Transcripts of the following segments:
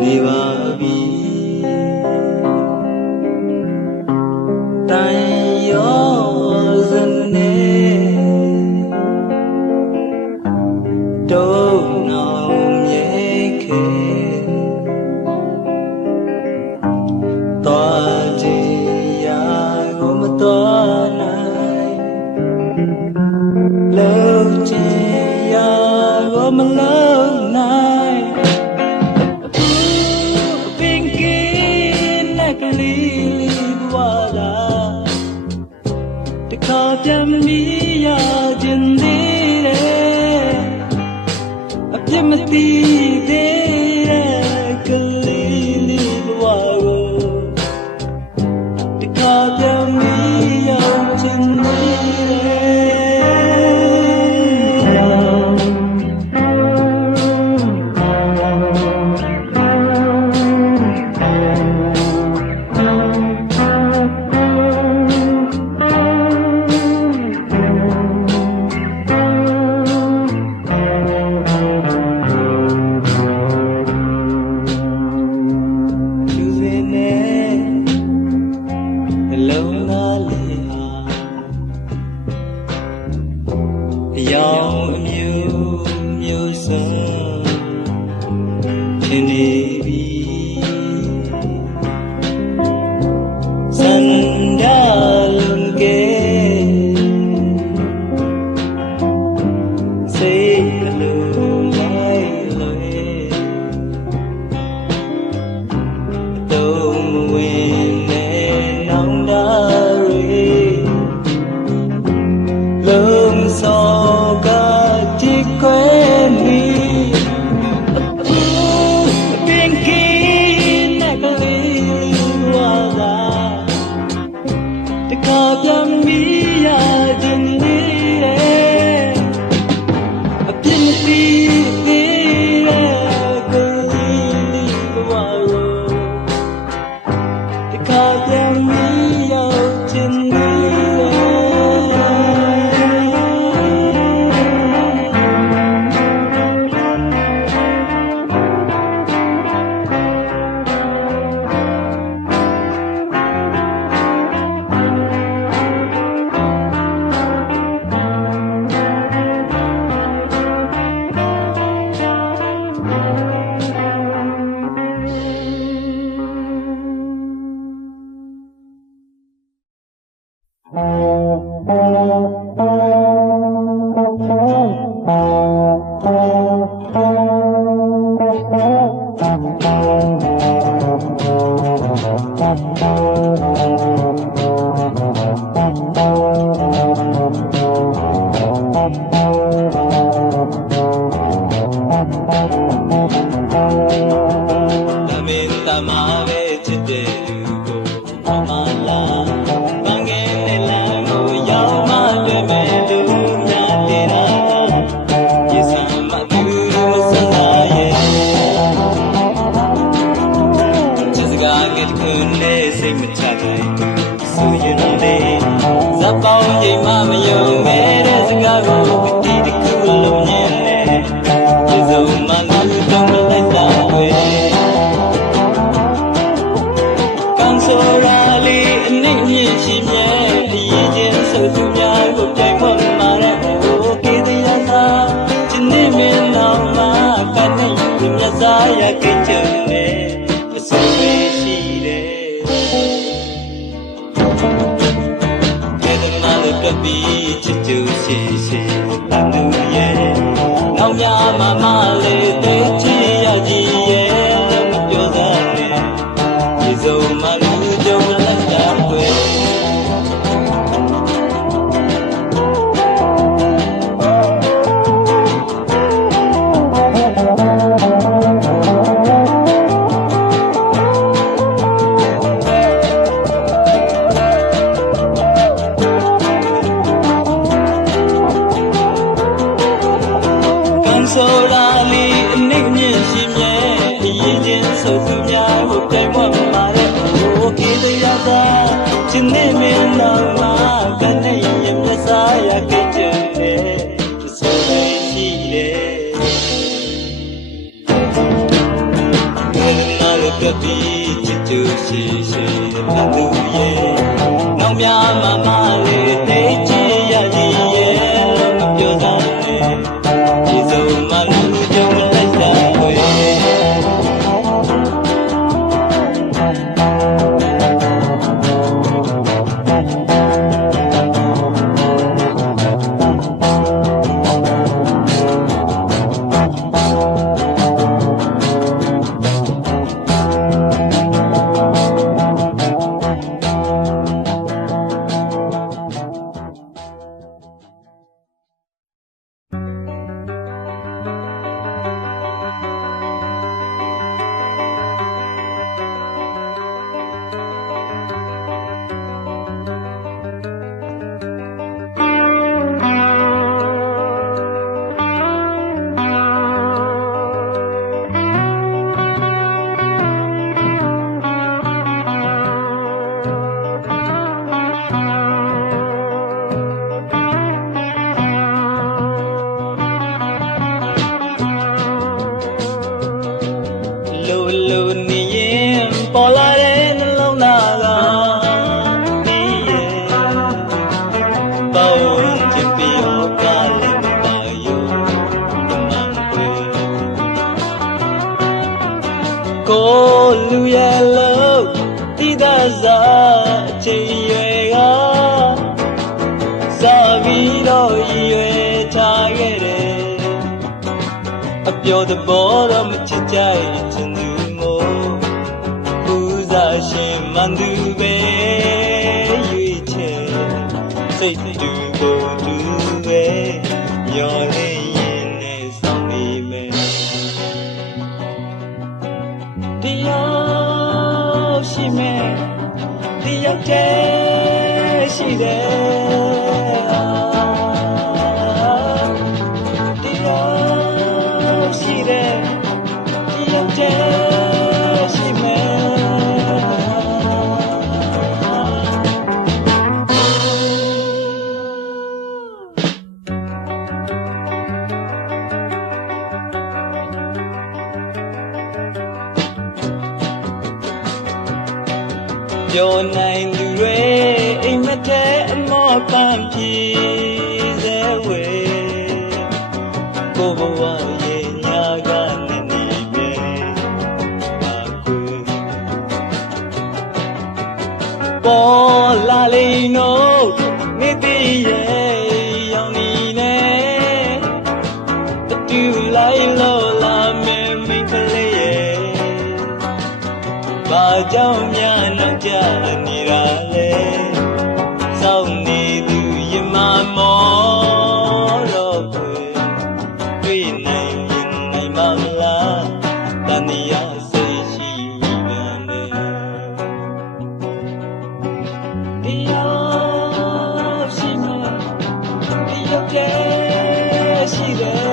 Đi vào bi my love night. Pinky like a lily wala. The card me ya jindire. Ab jimati de lily wala. The card me ya jindire. Young musician in the sandal gate, say hello, don't win and love so got to quên đi bên kia này có lý hoa để có tâm bí ya dừng đi bên đi về có lý hoa để có tâm bí ya dừng đi. Saya kecene sesuai malu kebi cucu sisi anu ye, naunya mama le teci aji ye, lemjo zane, izo malu jom lantam kwe. Solali nik nyin shim ye yin jin so su nya ho tai mo ma le o ki de ya da chin ne min na ma kan ne yin ya sa ya ke chin ne so dai shi le na le ka bi chi chu shi shi ta tu ye nong mya ma le te chi ya ji ye ma pyo sa ne izo malu jom lai sa kwe. တိဒဇာချေရွယ်ကစာပြီးတော့ရွယ်ထားခဲ့တယ်အပျော်သဘောတော့မချစ်ကြရဲ့ချင်သူမို့ဦးစားရှင်မန်သူပဲရွေးချယ်စိတ်တူကိုတူပဲမျော်လင့်ရင်နဲ့ဆောင်နေမယ်တရားရှိမယ်တရားတည်းရှိတယ်တရားရှိတယ်တရားတည်းရှိမယ်ပြောနိုင်သူတွေအိမ်မက်တဲ့အမောပန်းပြေစေဝေကိုဘဝရဲ့ညာကနေနေပဲပါကွယ်ပေါ်လာလိမ့်နို့မိတိရဲ့ရောင်နေနဲ့အတူလိုက်လို့လာမယ်မိန်းကလေးရဲ့ဘာကြောင့်များနောက်ကျနေတာလဲစောင့်နေသူရမမောတော့ခွေတွေ့နိုင်ရင်နိုင်မလားတန်ရာစိတ်ရှိပြန်တယ်တရားရှိမယ်တရားတည်းရှိတယ်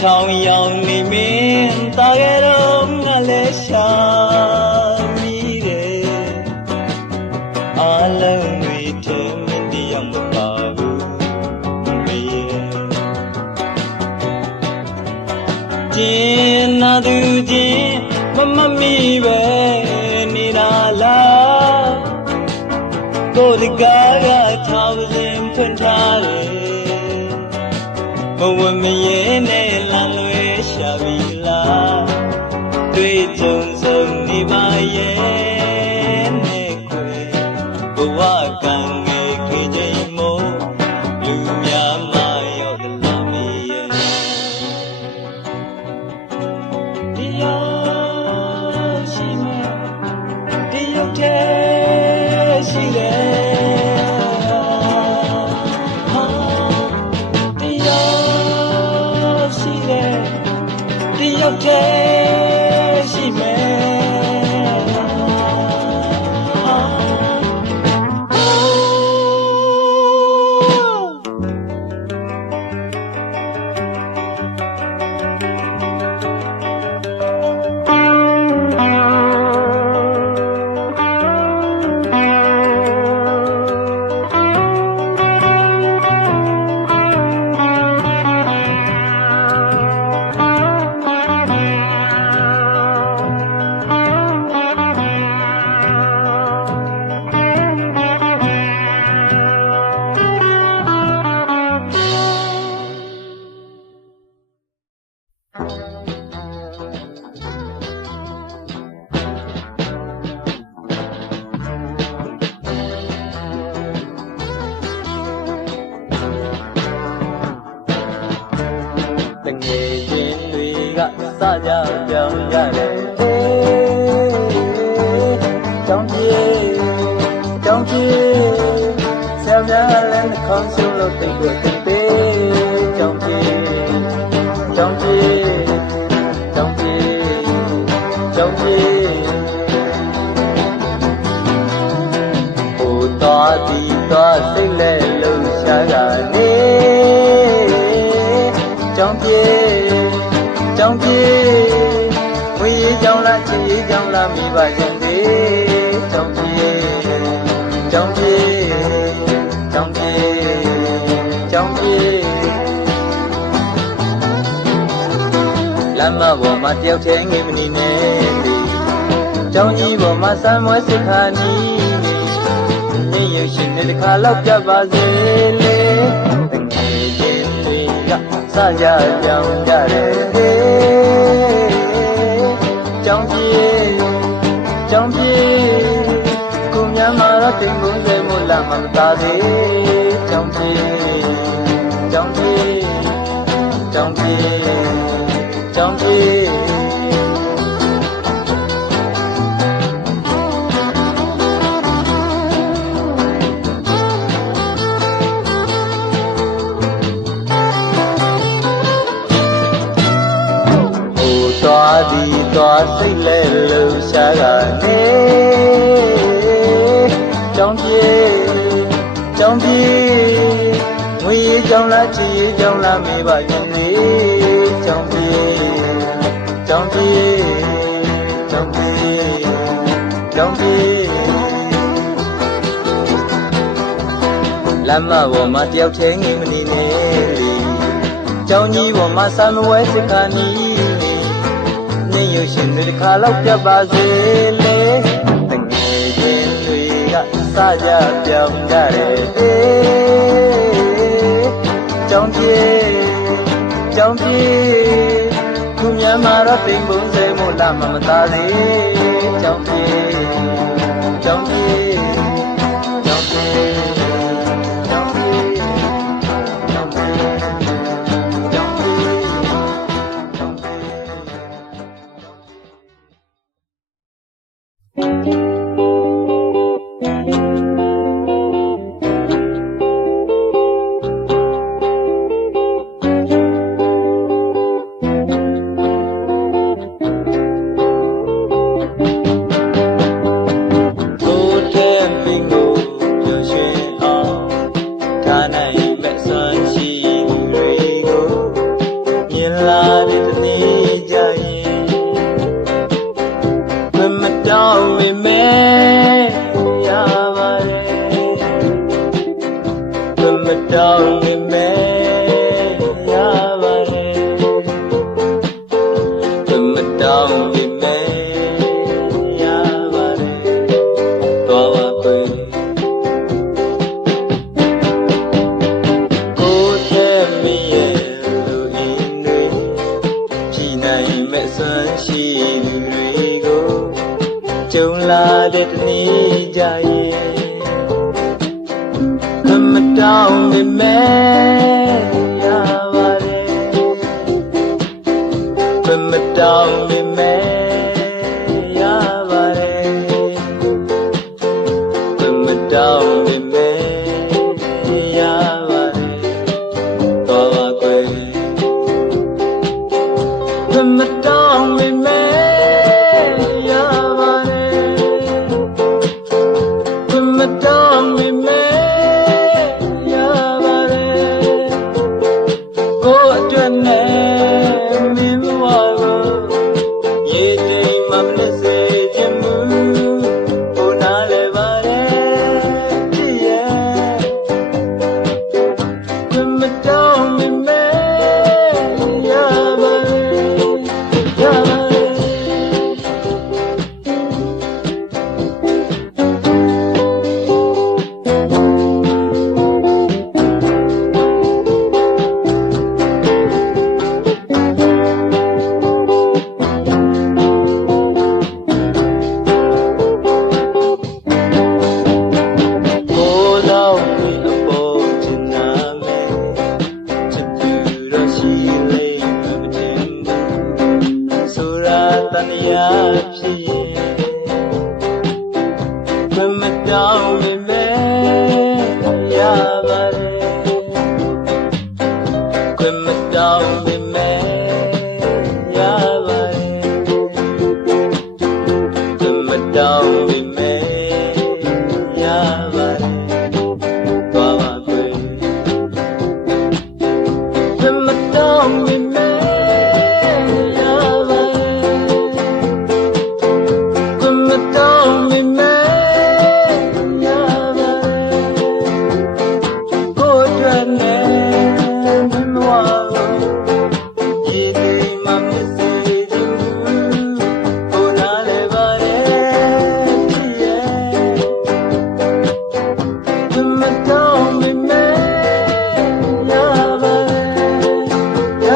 ထောင်ရောက်နေမင်းတာရဲ့တော့ငါလည်းရှာမိတယ်အလုံးတွေထဲမင်းတယောက်မပါဘူးမေရဲ့ကျင်းနာသူချင်းမမိပဲနေတာလားကိုယ်တကားကထောင်စဉ်ဖွင့်ထားတယ်မဝမရဲနဲ့လမ်းလွဲရှာပြီလားတွေ့ကြုံဆုံးနေပါရဲ့နဲ့ခွေဘဝကံငယ်ခေချိန်မို့လူများမရောက်သလားမေရဲ့တရားရှိမယ်တရားတည်းရှိတယ်ရောက်တဲ့ရှိမယ်စကြပြောင်းရတယ်ကျောင်း lên không siêu lột tình của tình tế trong trong trong ô toa đi toa xích lệ lưu xa gà nê trong nguy trong là chỉ trong là mi bài dân thế trong làm mà bỏ mà tiêu thế nghe mình nè trong nhị bỏ mà san mới sẽ khá ní nhị yêu xin để khá lóc cho bà dễ lệ tình ngày đến tuy gặp xa gia dòng gia đề trong cùng nhau mà nó tình cũng dễ một làm mà ta thế trong toa đi toa xích lệ lưu xa gà nê trong nguy trong là chỉ trong là mi bà nhân lý trong làm mà bỏ mà tiêu thế nghĩ mình đi nè trong nhị bỏ mà sao mà quay sẽ khá ní yêu xin để khá lóc cho bà dễ lệ tình ngày đến tuy gặp xa gia dòng gia đề trong cùng nhau mà đó tình bốn dễ một làm mà ta đi trong là để ni dài thầm trao người mẹ ya vare thầm trao người mẹ ya vare thầm trao người mẹ ya vare toa quê thầm trao người mẹ Down with me, yeah. တောင်းပေမဲ့ရပါတယ်သွားပါခွေမတောင်းပေမဲ့ရပါတယ်မတောင်းပေမဲ့ရပါတယ်ကိုယ်အတွက်နဲ့မဝါရေသိမ်းမှမစေသူကိုနားလဲပါတယ်ဖြစ်ရဲ့မတောင်းပေမဲ့ရပါတယ်ရ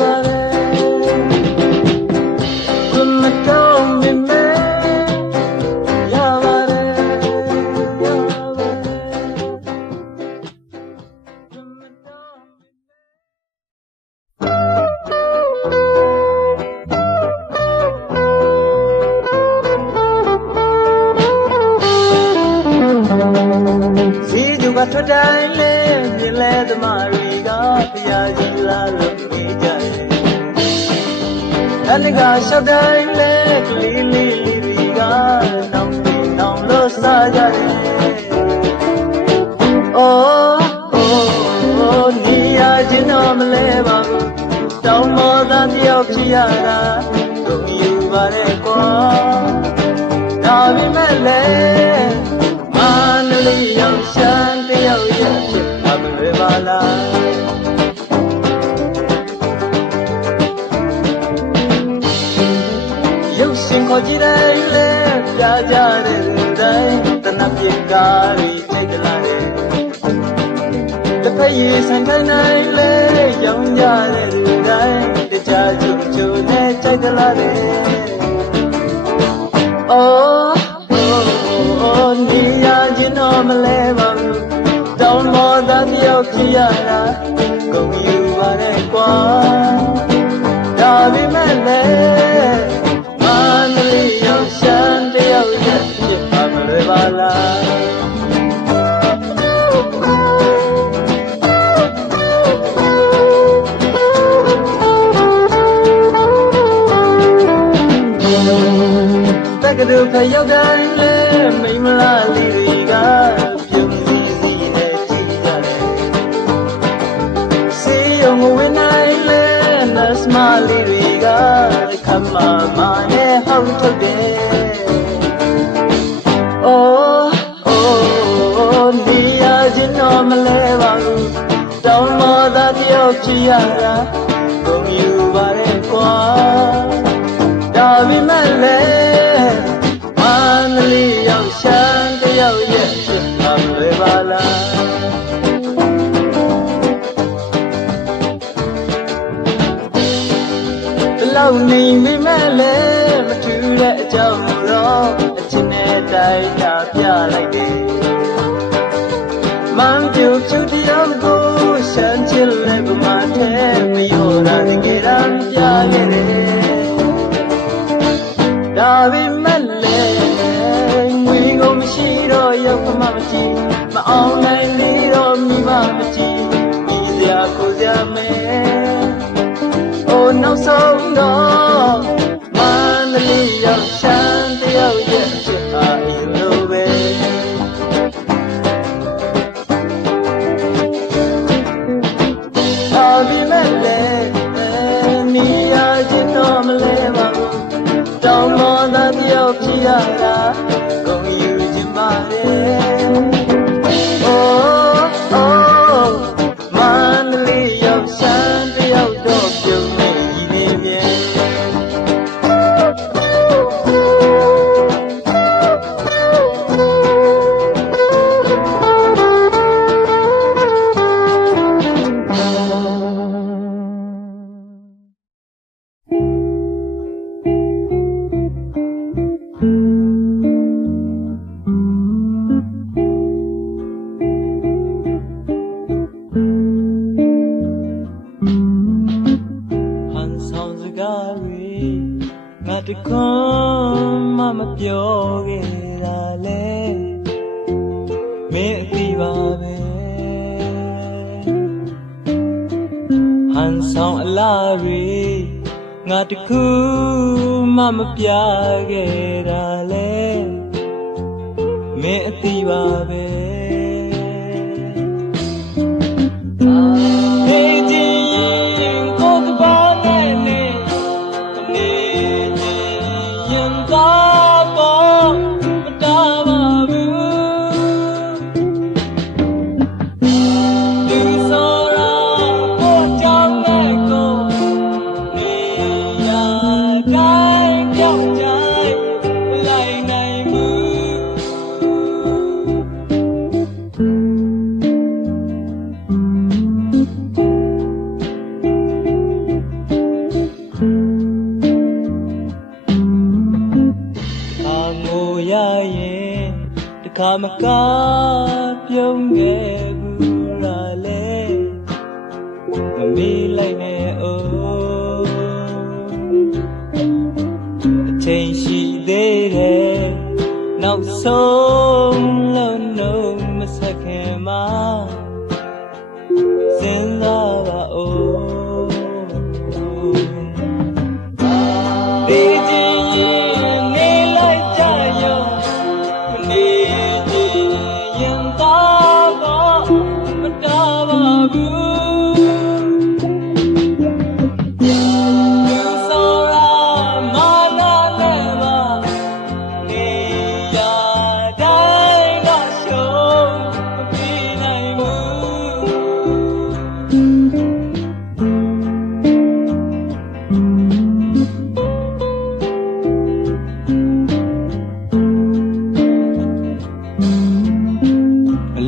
ပါတယ်မတောင်းပေမဲ့ရပါတယ်ရပါတယ်စီသူကထွက်တိုင်းလဲမြင်လဲသမားတွေကဖရာကြီးလာလို့နေကြတယ်အနကရှောက်တိုင်းလဲကလေးလေးတွေကနောင်နောင်လို့စားကြတယ်အိုးနေရခြင်းတော့မလဲပါဘူးတောင်းမောသားတယောက်ဖြစ်ရတာတို့ယူပါတယ်ကွာဒါပေမဲ့လဲမန္တလေးရောက်ရှမ်းတယောက်ရဲ့ဖြစ်ပါမလွယ်ပါလားရုပ်ရှင်ခေါ်ကြည့်တိုင်းလဲပြကြတဲ့လူတိုင်းတနပြေကားရီစိတ်တလာတယ်တစ်ဖက်ရည်ဆိုင်ခိုင်းတိုင်းလဲရောင်းကြတဲ့လူတိုင်းတခြားချုံချုံနဲ့စိတ်တလာတယ်နေရခြင်းတော့မလဲပါဘူးတောင်းမောသားတယောက်ဖြစ်ရတာကုန်ယူပါတယ်ကွာဒါပေမဲ့လဲမန္တလေးရောက်ရှမ်းတယောက်ရဲ့ဖြစ်ပါမလွယ်ပါလားတက္ကသိုလ်ဖက်ရောက်တိုင်းလဲမိမလားလေးတွေကပြုံးစည်းစည်းနဲ့ကြည့်ကြတယ်စေယုံဝင်နိုင်လဲနတ်မလေးတွေကခမမနဲ့ဟောက်ထုတ်တယ်နေရခြင်းတော့မလဲပါဘူးတောင်းမောသားတယောက်ဖြစ်ရတာကုန်ယူပါတယ်ကွာဒါပေမဲ့လဲမန္တလေးရောက်ရှမ်းတယောက်ရဲ့ဖြစ်ပါမလွယ်ပါလားဘလောက်နေမိမဲ့လဲမထူတဲ့အကြောင်းတော့အချင်းနဲ့တိုင်းတာပြလိုက်တယ်မမ်းပြူဖြူတယောက်ကိုရှမ်းချစ်လဲပမာထဲမရောတာတကယ်တမ်းပြခဲ့တယ်ဒါပေမဲ့လဲငွေကုန်မရှိတော့ရောက်မှမကြည့်မအောင်နိုင်လေတော့မိမမကြည့်ဒီစရာကိုစရာမဲနောက်ဆုံးတော့မန္တလေးရောက်ရှမ်းတယောက်ရဲ့ဖြစ်ပါလို့ပဲဒါပေမဲ့လဲနေရခြင်းတော့မလဲပါဘူးတောင်းမောသားတယောက်ဖြစ်ရတာကုန်ယူခြင်းပါတယ်မန္တလေးရောက်ရှမ်းတယောက်တော့ပြုံးနေပြီမြဲတခွန်းမှမပြောခဲ့တာလေမင်းအသိပါပဲဟန်ဆောင်အလားတွေငါတခုမှမပြခဲ့တာလေ မင်းအသိပါပဲနေခြင်းရင်ကိုယ်ကဘာနဲ့နေနေခြင်းရင်သာပေါ်မတားပါဘူးလူစောရာကိုကြောင့်လည်းကိုနေရတိုင်းကြောက်ကြလိုက်နိုင်ဘူးရရင်တခါမကားပြုံးခဲ့ဘူးလားလေမမေးလိုက်နဲ့အိုးအချိန်ရှိသေးတယ်နောက်ဆုံးလုံးလုံးမဆက်ခင်မှာစဉ်းစားပါအိုး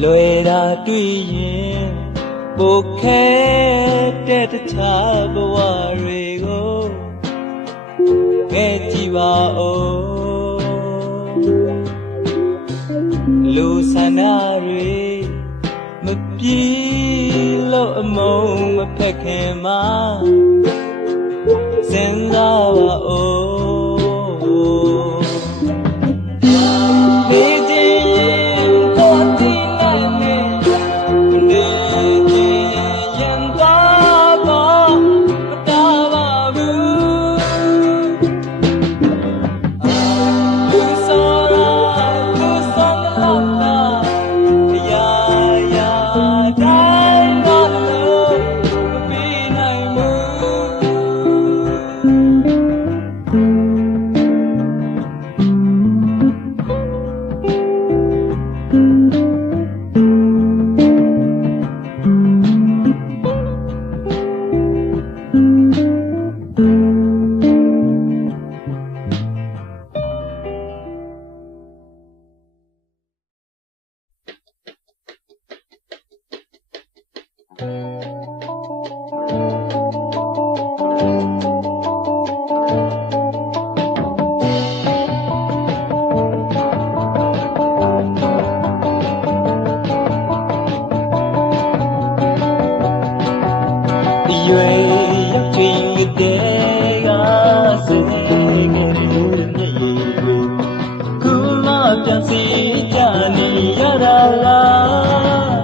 လွယ်တာတွေ့ရင်ပိုခဲတဲ့တခြားဘဝတွေကိုငဲ့ကြည့်ပါဦးလူဆန္ဒတွေမပြေလို့အမုံမဖက်ခင်မှာစဉ်းစားပါဦးရွယ်ရောက်ချိန်ကတည်းကစနေခဲ့တဲ့မျက်ရည်ကိုခုမှပြန်စီကြနေရတာလား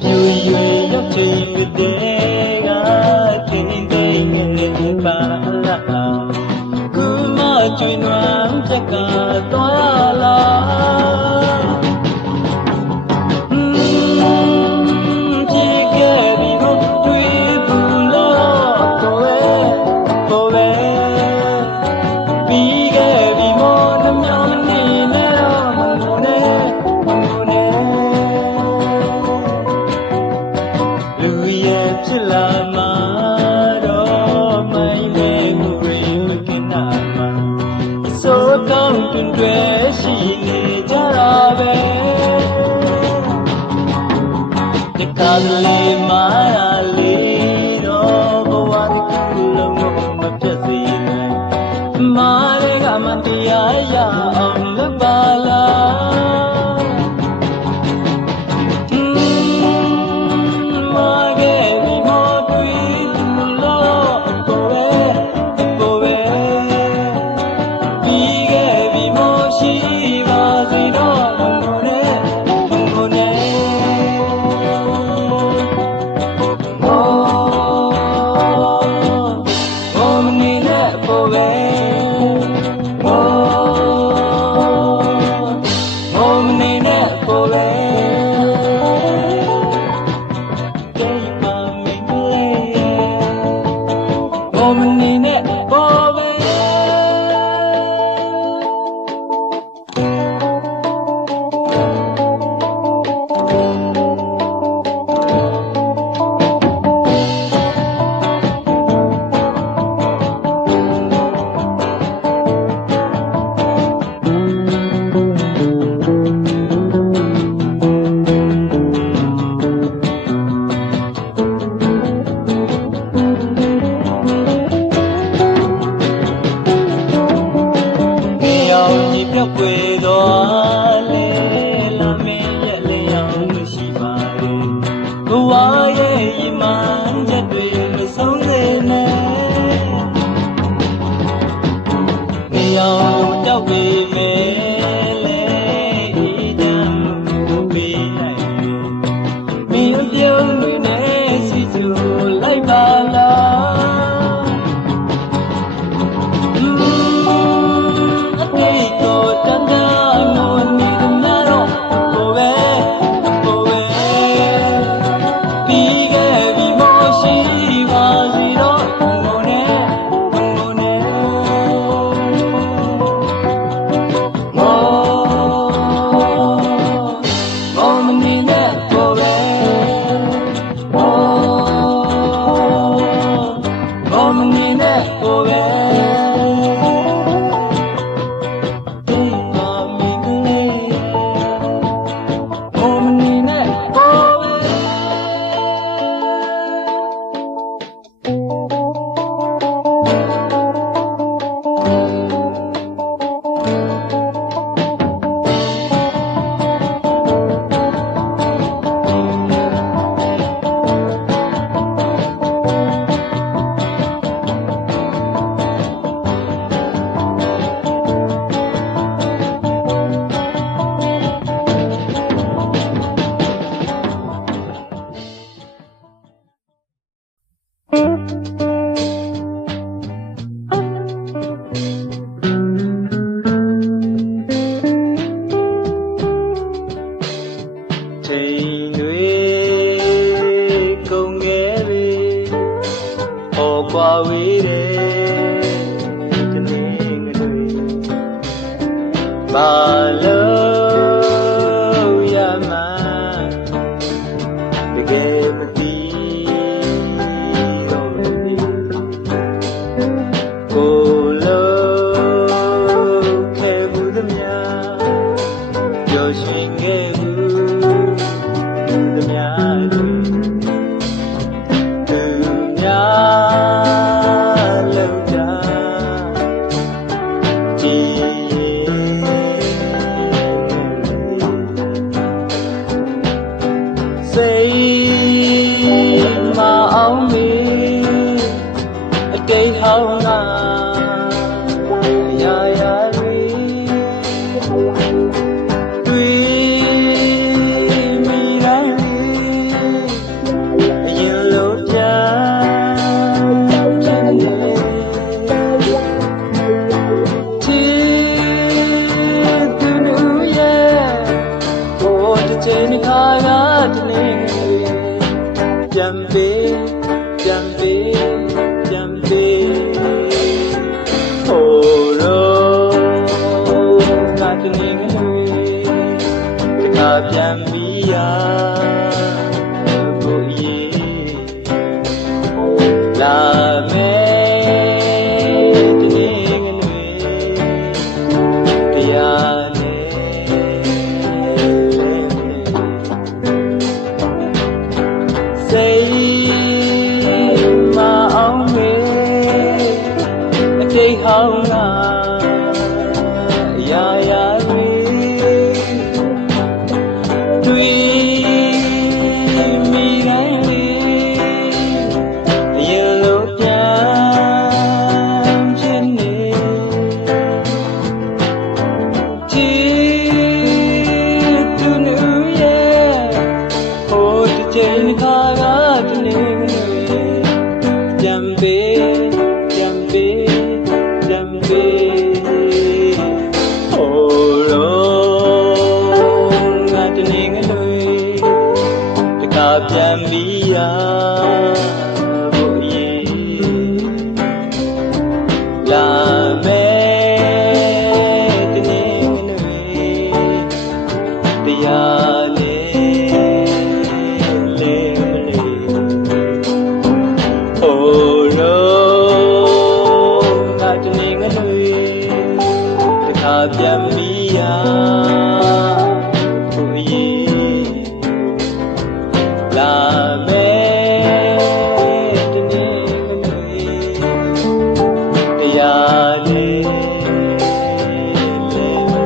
ပြူရွယ်ရောက်ချိန်ကတည်းကတင်းတင်းငယ်ငယ်ပါလားခုမှကျွေးနွမ်းချက်ကသွားလားဖြစ်လာမှာတော့မိုင်းလေးကိုရေမကင်းနာမှာအစိုးကောင်းတွင်တွေရှိနေကြတာပဲဒီကားလေးမာယာလေးတော့ဘဝတစ်ခုလုံးမပြတ်စေနဲ့မာတွေကမတရားရအောင်လုပ်ပါလား ပြောက်ွယ်သွားလဲလာမင်းရဲ့လျောင်းရှိပါရဲ့ဘဝရဲ့ရင်မှန်ချက်တွေမဆုံးစေနဲ့နေအောင်တောက်ပေမဲ့လေဤတမ်းကိုပေးလိုက်မင်းပြုံးနေနဲ့စီချူလိုက်ပါလားအတိတ်တော့တန်တန်လို့နေမှာတော့ဘိုးပဲပြီးခဲ့ပြီမရှိပါစီတော့ငုံနေမောမနေနဲ့ဘိုးပဲမောမနေနဲ့ဘိုးပဲချိန်တွေကုန်ခဲ့ပြီဟောကွာဝေးတယ်ဒီနေ့ငတွေဘာလို့ရမှတကယ်မသိတော့ဘူးကိုလို့ခဲ့ဘူးသမျှပျော်ရွှင်ခဲ့ဘူးသူများလောက်တာဒီစိတ်မအောင်မီအတိတ်ဟောင်းကရာရာချိန်ခါကတနေပြန်ပေးပြန်ပေးပြန်ပေးဟိုလိုကတနေတခါပြန်ပြီးရကိုရေလာမယ်တနေတရားစိတ်မအောင်မေအတိတ်ဟောင်းလာရာရာတွေ့မိတိုင်းရေလို့ပြန်ဖြစ်နေချစ်သူနူရဲ့ဟိုတစ်ချိန်ခါပြန်ပေးပြန်ပေးပြန်ပေးဟိုလိုငါတနေငလွေတခါပြန်ပြီးရဖို့ရေလာမယ်တနေငလွေတရားပြန်ပြီးရဖို့ရေလာမယ်တနေ့ငွေတရားလေးလေး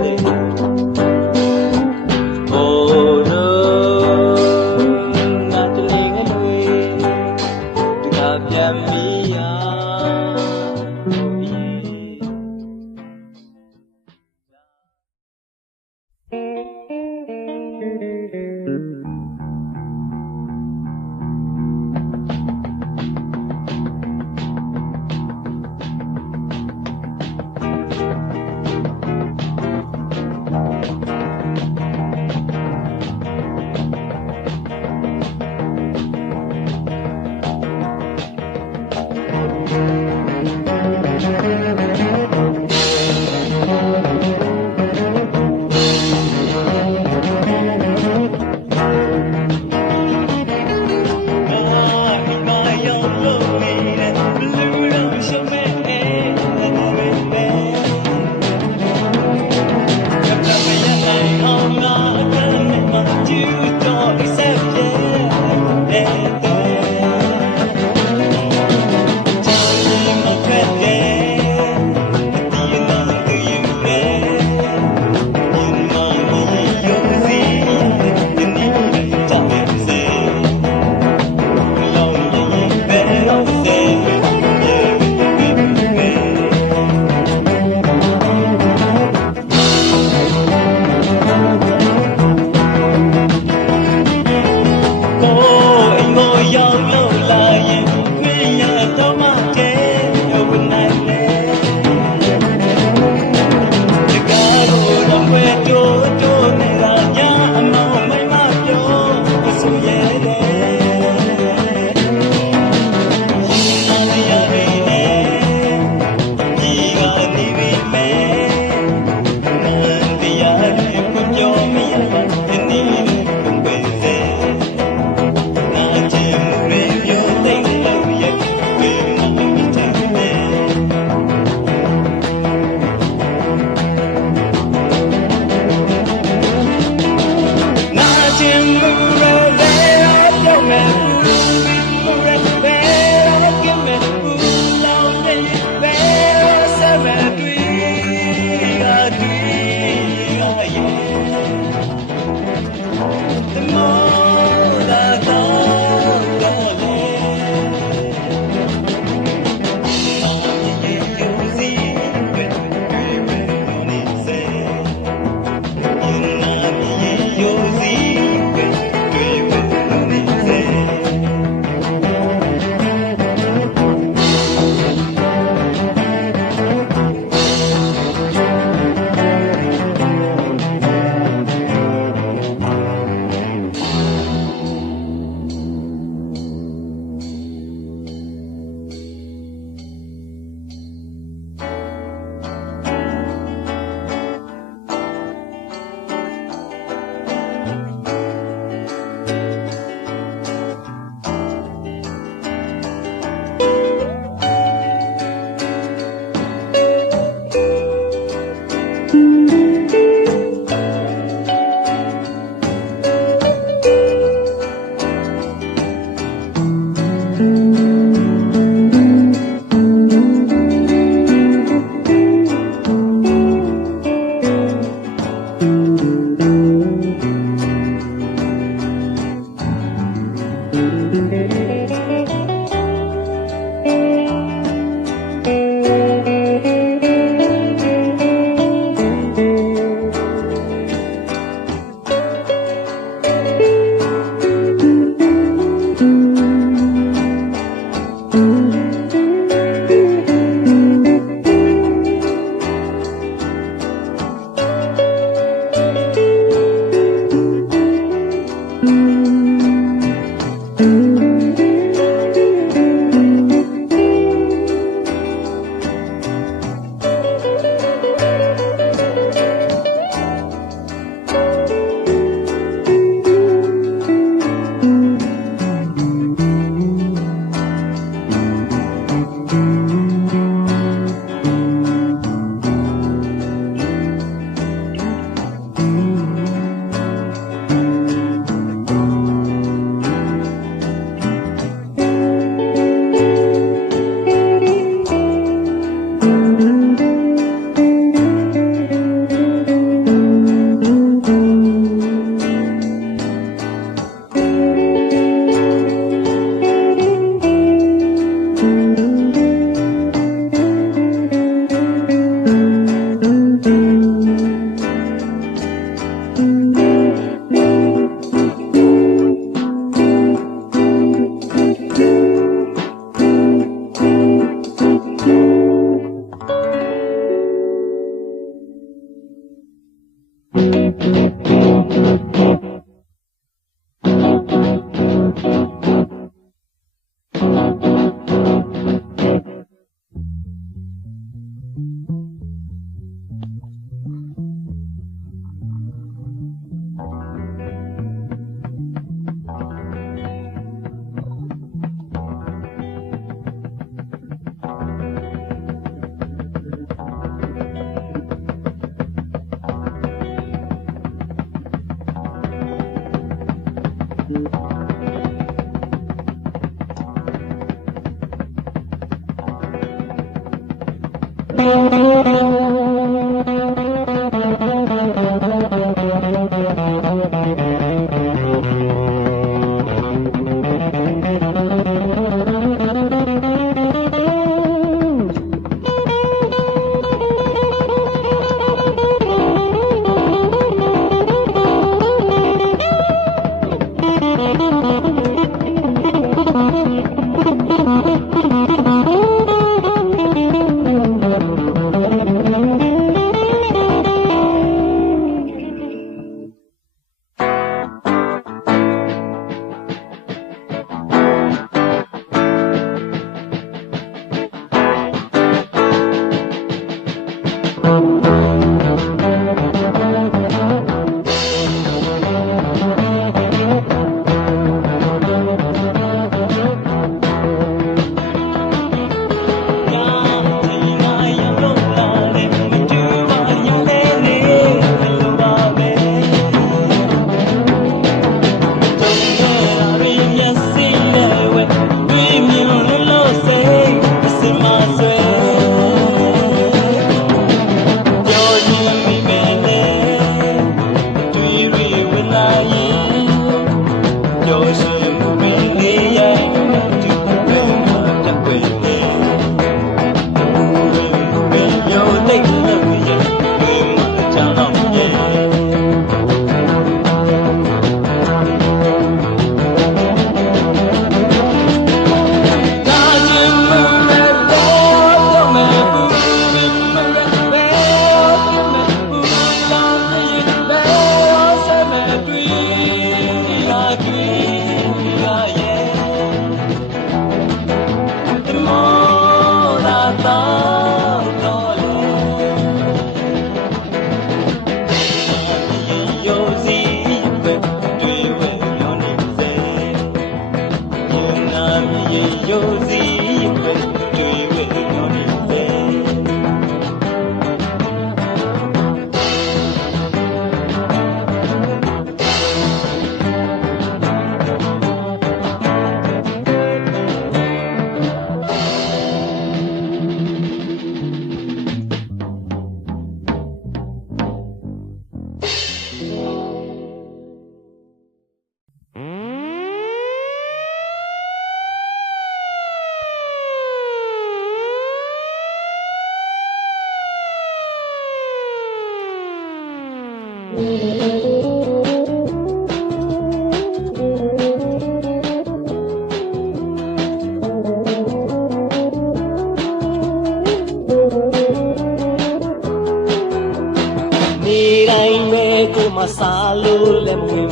Masalo lemon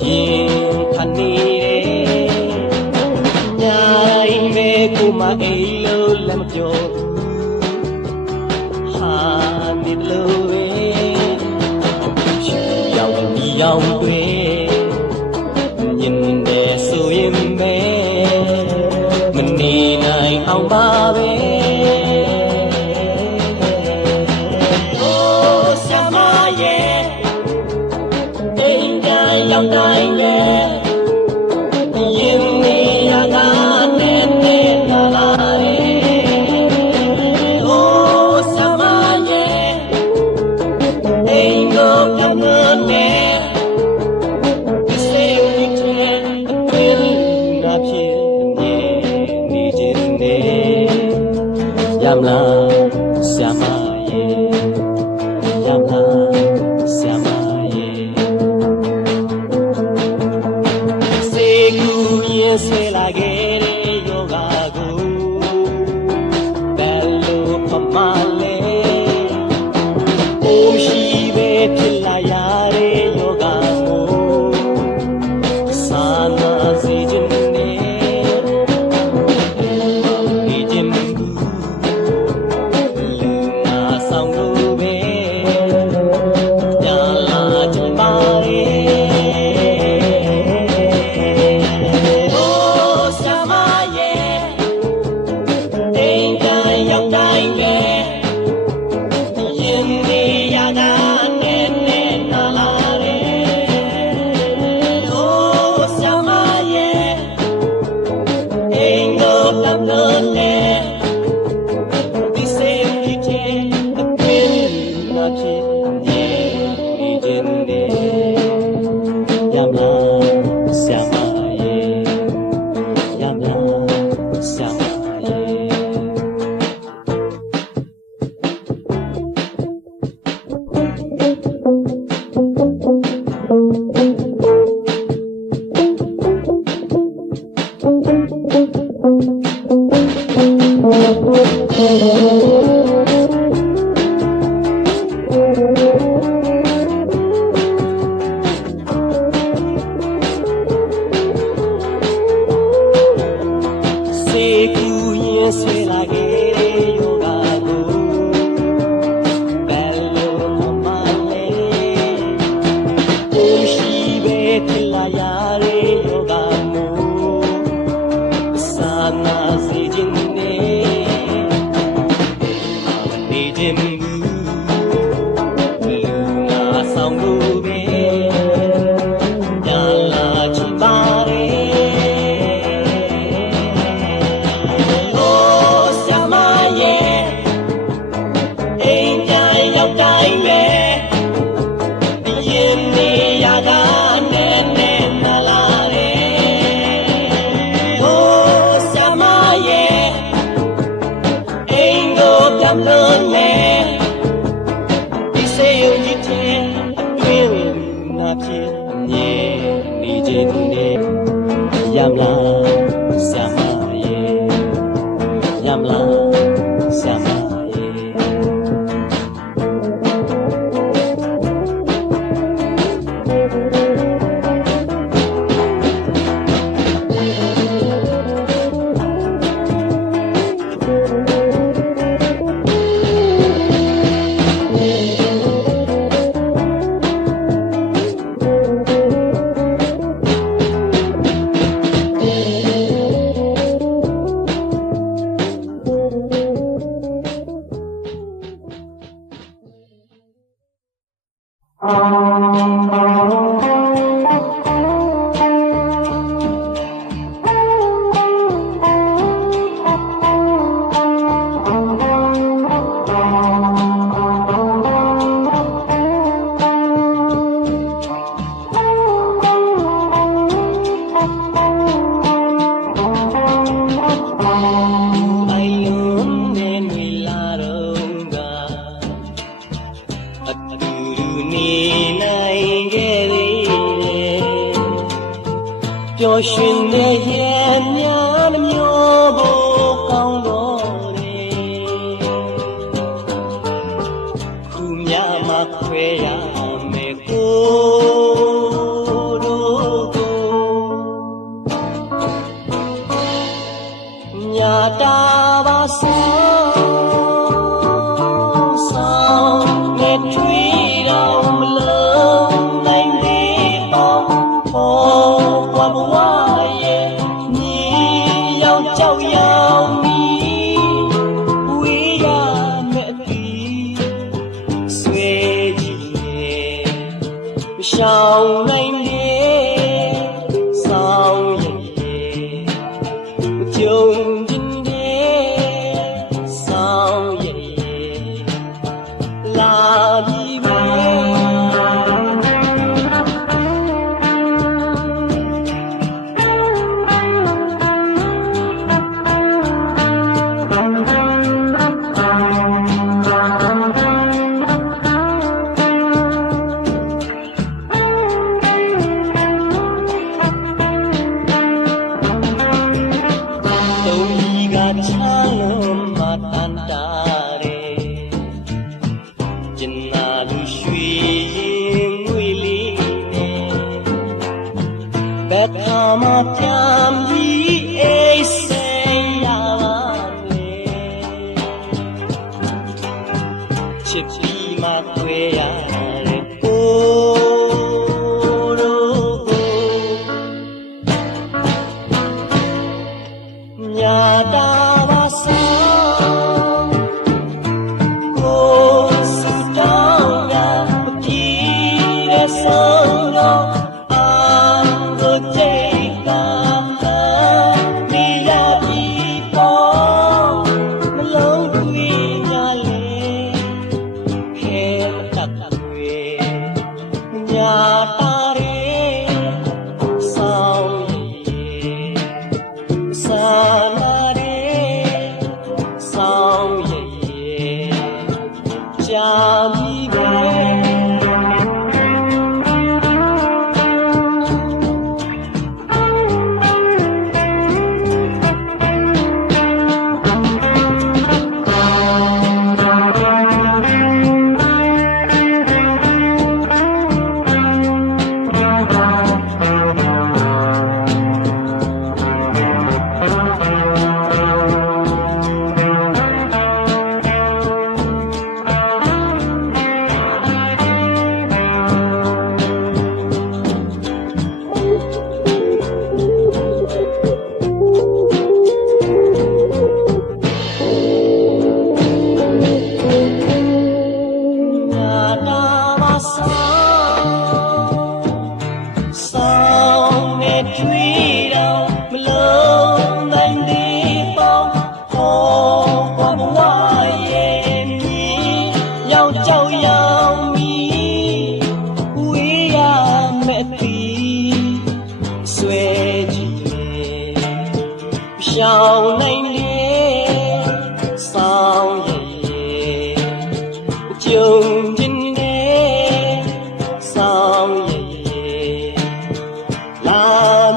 yin khanire nyai me kuma elo lemjo ha ni lo we yaw ni yaw twe yin de so yin me mani nai aung ba be Yang lainnya, ini akan terjadi. Oh samanya, engkau yang benar, kesemuanya beri nafinya di jende, jamlah sama ye, jamlah sama ye. Se la gere yoga go bello pamale om shi ဖြစ်လာရတဲ့ယောဂကိုစာနာစေခြင်းနဲ့ဒီခြင်းလူနာဆောင်လို့ပဲညာလာကြပါရဲ့ကျင်နာလူရွှေ မှာပြန်ပြီးအိတ်ဆေးရပါလေချစ်ပြီးမှတွေ့ရတယ်ကိုညာတာပါဆောင်ကိုစုတောင်းရမပြေတဲ့ဆုံးတော့အာကိုကြိတ်တာမိရပြီပေါ်မလုံးတွေ့ကြလေခဲမတတ်တွေ့ညာတာရဲ့ဆောင်းရဲ့စာနာရဲ့ဆောင်းရဲ့ကြာပြီပဲရှောင်းနိုင်လေဆောင်းရဲ့ကြုံခြင်းနဲ့ဆောင်းရဲ့လာ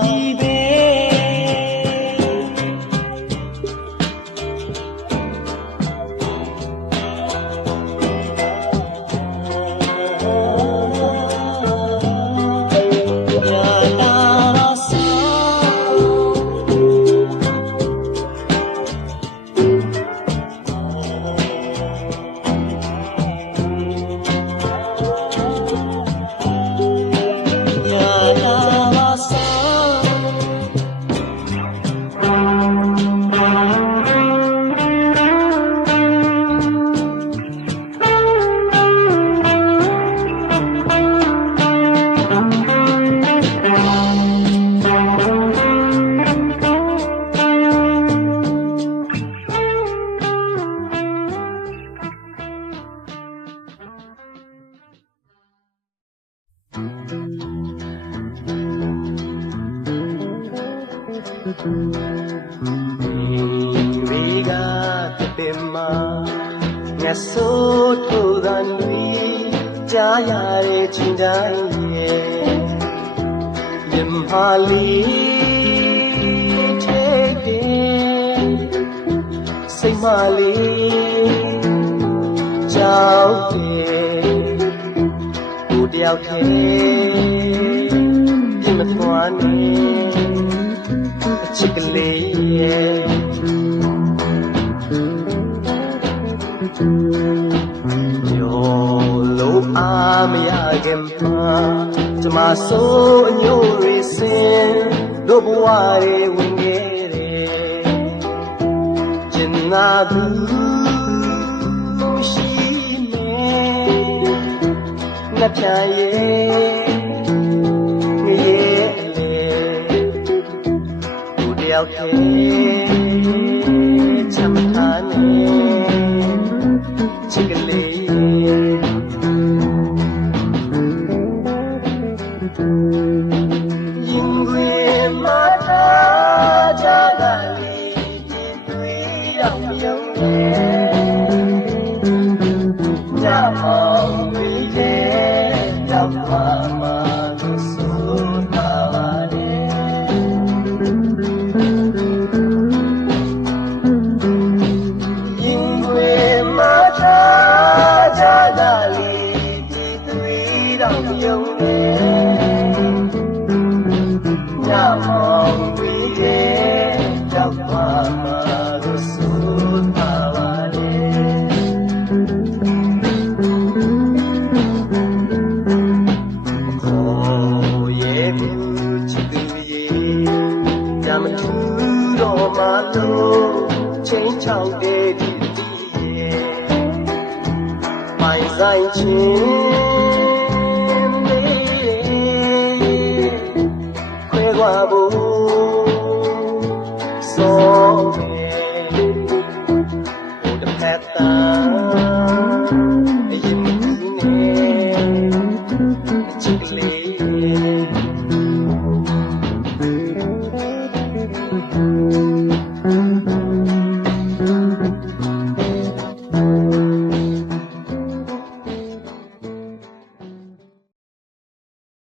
မည်ပဲRiga tepema nyaso todan wi jayare chindai ye yamhali chede saimali chao de u diao the pimatwane chit kale ye yo lo amaya gempa jama so anyo re sin do bwa re wingere jinna du shi me na pya ye ye le du diao the cham tha ne chikale yingwe mata jagali tui dam yang ne jamong wi de dam ma su ta wa de yingwe mata jagali tui dam yang ne jamong သွားဖို့စော